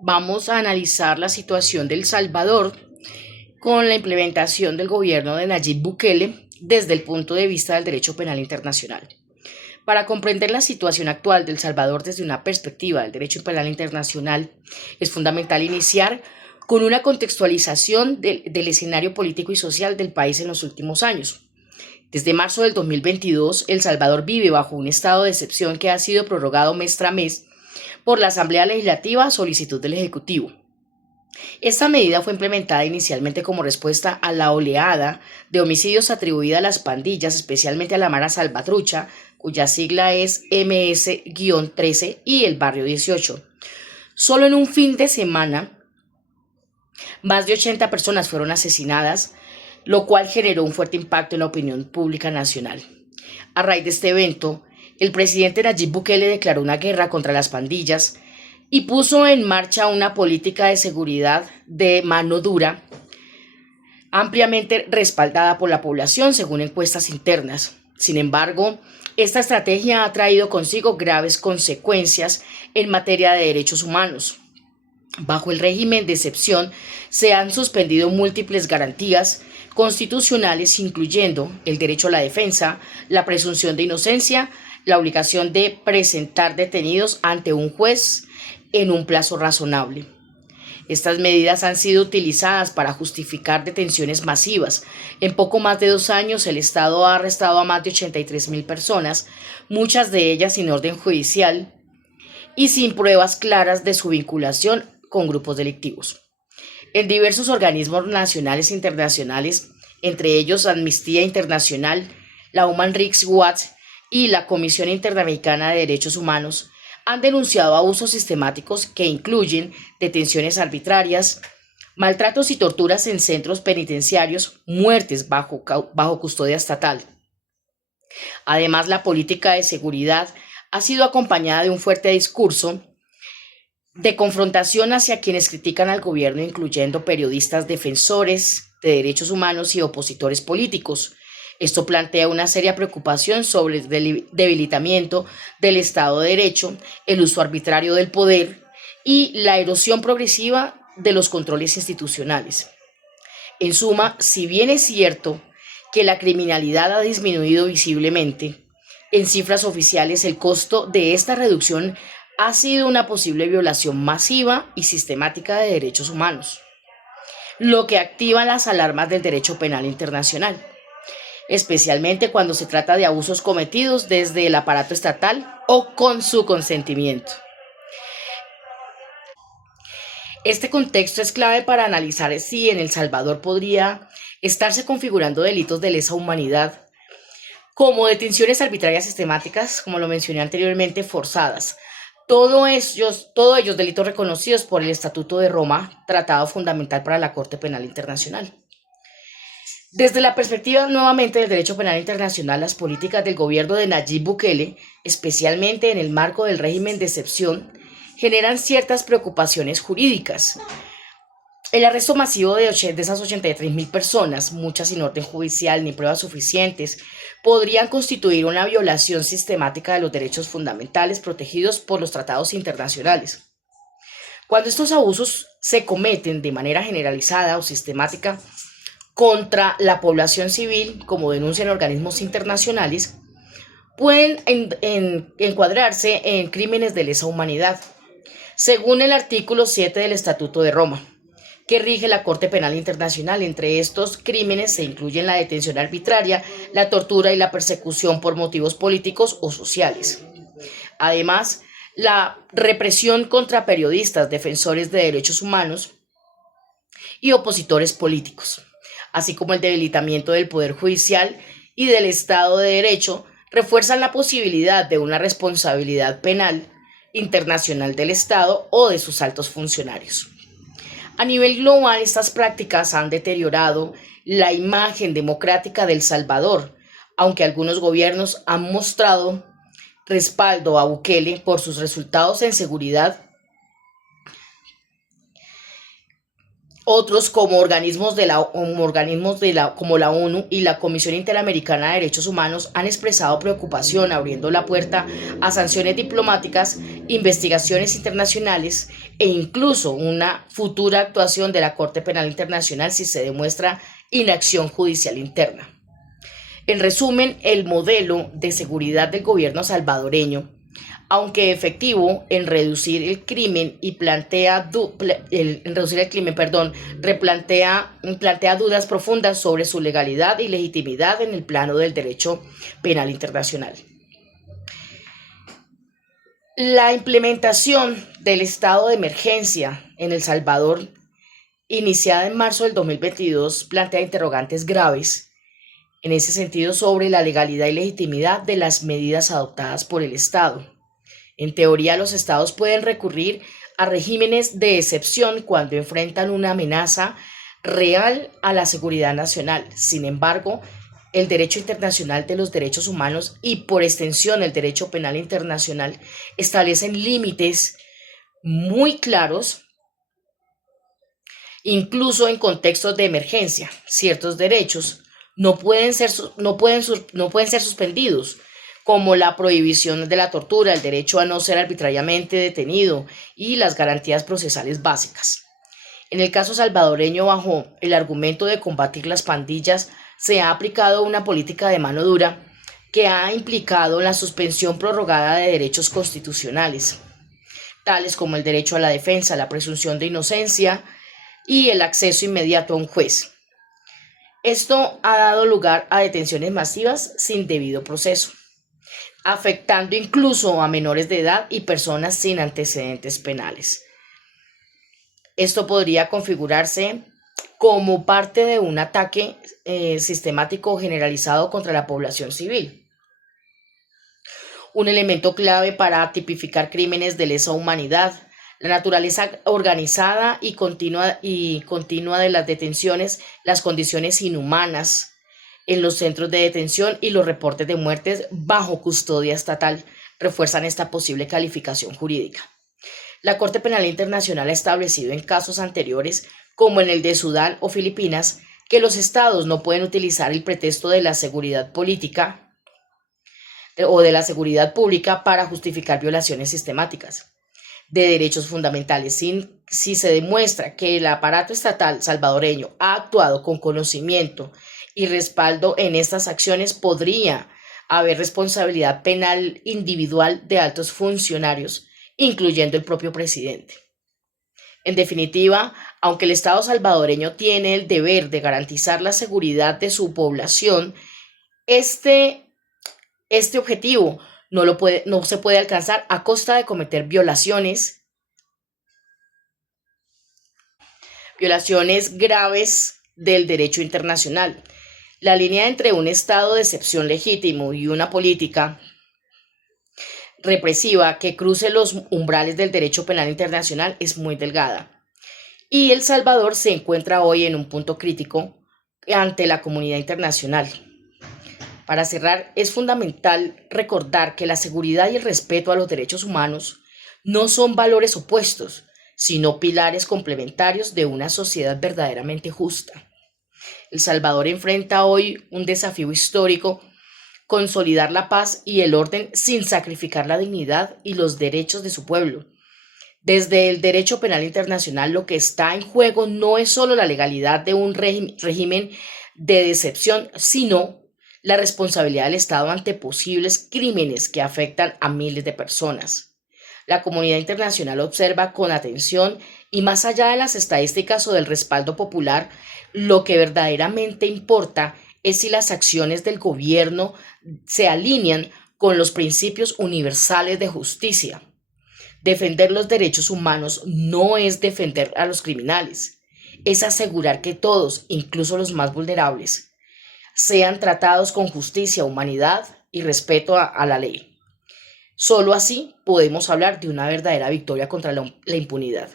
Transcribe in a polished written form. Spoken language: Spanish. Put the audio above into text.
vamos a analizar la situación de El Salvador con la implementación del gobierno de Nayib Bukele desde el punto de vista del derecho penal internacional. Para comprender la situación actual de El Salvador desde una perspectiva del derecho penal internacional, es fundamental iniciar con una contextualización del escenario político y social del país en los últimos años. Desde marzo del 2022, El Salvador vive bajo un estado de excepción que ha sido prorrogado mes tras mes por la Asamblea Legislativa a solicitud del Ejecutivo. Esta medida fue implementada inicialmente como respuesta a la oleada de homicidios atribuida a las pandillas, especialmente a la Mara Salvatrucha, cuya sigla es MS-13, y el Barrio 18. Solo en un fin de semana, más de 80 personas fueron asesinadas, lo cual generó un fuerte impacto en la opinión pública nacional. A raíz de este evento, el presidente Nayib Bukele declaró una guerra contra las pandillas y puso en marcha una política de seguridad de mano dura, ampliamente respaldada por la población según encuestas internas. Sin embargo, esta estrategia ha traído consigo graves consecuencias en materia de derechos humanos. Bajo el régimen de excepción se han suspendido múltiples garantías constitucionales, incluyendo el derecho a la defensa, la presunción de inocencia, la obligación de presentar detenidos ante un juez en un plazo razonable. Estas medidas han sido utilizadas para justificar detenciones masivas. En poco más de 2 años, el Estado ha arrestado a más de 83.000 personas, muchas de ellas sin orden judicial y sin pruebas claras de su vinculación con grupos delictivos. En diversos organismos nacionales e internacionales, entre ellos Amnistía Internacional, la Human Rights Watch y la Comisión Interamericana de Derechos Humanos, han denunciado abusos sistemáticos que incluyen detenciones arbitrarias, maltratos y torturas en centros penitenciarios, muertes bajo custodia estatal. Además, la política de seguridad ha sido acompañada de un fuerte discurso de confrontación hacia quienes critican al gobierno, incluyendo periodistas defensores de derechos humanos y opositores políticos. Esto plantea una seria preocupación sobre el debilitamiento del Estado de Derecho, el uso arbitrario del poder y la erosión progresiva de los controles institucionales. En suma, si bien es cierto que la criminalidad ha disminuido visiblemente, en cifras oficiales el costo de esta reducción ha sido una posible violación masiva y sistemática de derechos humanos, lo que activa las alarmas del derecho penal internacional, especialmente cuando se trata de abusos cometidos desde el aparato estatal o con su consentimiento. Este contexto es clave para analizar si en El Salvador podría estarse configurando delitos de lesa humanidad, como detenciones arbitrarias sistemáticas, como lo mencioné anteriormente, forzadas. Todos ellos delitos reconocidos por el Estatuto de Roma, tratado fundamental para la Corte Penal Internacional. Desde la perspectiva nuevamente del derecho penal internacional, las políticas del gobierno de Nayib Bukele, especialmente en el marco del régimen de excepción, generan ciertas preocupaciones jurídicas. El arresto masivo de esas 83.000 personas, muchas sin orden judicial ni pruebas suficientes, podrían constituir una violación sistemática de los derechos fundamentales protegidos por los tratados internacionales. Cuando estos abusos se cometen de manera generalizada o sistemática contra la población civil, como denuncian organismos internacionales, pueden encuadrarse en crímenes de lesa humanidad, según el artículo 7 del Estatuto de Roma, que rige la Corte Penal Internacional. Entre estos crímenes se incluyen la detención arbitraria, la tortura y la persecución por motivos políticos o sociales. Además, la represión contra periodistas, defensores de derechos humanos y opositores políticos, así como el debilitamiento del Poder Judicial y del Estado de Derecho, refuerzan la posibilidad de una responsabilidad penal internacional del Estado o de sus altos funcionarios. A nivel global, estas prácticas han deteriorado la imagen democrática de El Salvador, aunque algunos gobiernos han mostrado respaldo a Bukele por sus resultados en seguridad. Otros, como la ONU y la Comisión Interamericana de Derechos Humanos, han expresado preocupación, abriendo la puerta a sanciones diplomáticas, investigaciones internacionales e incluso una futura actuación de la Corte Penal Internacional si se demuestra inacción judicial interna. En resumen, el modelo de seguridad del gobierno salvadoreño, aunque efectivo en reducir el crimen y plantea dudas profundas sobre su legalidad y legitimidad en el plano del derecho penal internacional. La implementación del estado de emergencia en El Salvador, iniciada en marzo del 2022, plantea interrogantes graves en ese sentido sobre la legalidad y legitimidad de las medidas adoptadas por el Estado. En teoría, los estados pueden recurrir a regímenes de excepción cuando enfrentan una amenaza real a la seguridad nacional. Sin embargo, el derecho internacional de los derechos humanos y, por extensión, el derecho penal internacional establecen límites muy claros, incluso en contextos de emergencia. Ciertos derechos no pueden ser suspendidos, como la prohibición de la tortura, el derecho a no ser arbitrariamente detenido y las garantías procesales básicas. En el caso salvadoreño, bajo el argumento de combatir las pandillas, se ha aplicado una política de mano dura que ha implicado la suspensión prorrogada de derechos constitucionales, tales como el derecho a la defensa, la presunción de inocencia y el acceso inmediato a un juez. Esto ha dado lugar a detenciones masivas sin debido proceso, afectando incluso a menores de edad y personas sin antecedentes penales. Esto podría configurarse como parte de un ataque sistemático generalizado contra la población civil. Un elemento clave para tipificar crímenes de lesa humanidad, la naturaleza organizada y continua de las detenciones, las condiciones inhumanas en los centros de detención y los reportes de muertes bajo custodia estatal refuerzan esta posible calificación jurídica. La Corte Penal Internacional ha establecido en casos anteriores, como en el de Sudán o Filipinas, que los estados no pueden utilizar el pretexto de la seguridad política o de la seguridad pública para justificar violaciones sistemáticas de derechos fundamentales. Si se demuestra que el aparato estatal salvadoreño ha actuado con conocimiento y respaldo en estas acciones, podría haber responsabilidad penal individual de altos funcionarios, incluyendo el propio presidente. En definitiva, aunque el Estado salvadoreño tiene el deber de garantizar la seguridad de su población, este objetivo no se puede alcanzar a costa de cometer violaciones graves del derecho internacional. La línea entre un estado de excepción legítimo y una política represiva que cruce los umbrales del derecho penal internacional es muy delgada. Y El Salvador se encuentra hoy en un punto crítico ante la comunidad internacional. Para cerrar, es fundamental recordar que la seguridad y el respeto a los derechos humanos no son valores opuestos, sino pilares complementarios de una sociedad verdaderamente justa. El Salvador enfrenta hoy un desafío histórico: consolidar la paz y el orden sin sacrificar la dignidad y los derechos de su pueblo. Desde el derecho penal internacional, lo que está en juego no es solo la legalidad de un régimen de excepción, sino la responsabilidad del Estado ante posibles crímenes que afectan a miles de personas. La comunidad internacional observa con atención y, más allá de las estadísticas o del respaldo popular, lo que verdaderamente importa es si las acciones del gobierno se alinean con los principios universales de justicia. Defender los derechos humanos no es defender a los criminales, es asegurar que todos, incluso los más vulnerables, sean tratados con justicia, humanidad y respeto a la ley. Solo así podemos hablar de una verdadera victoria contra la impunidad.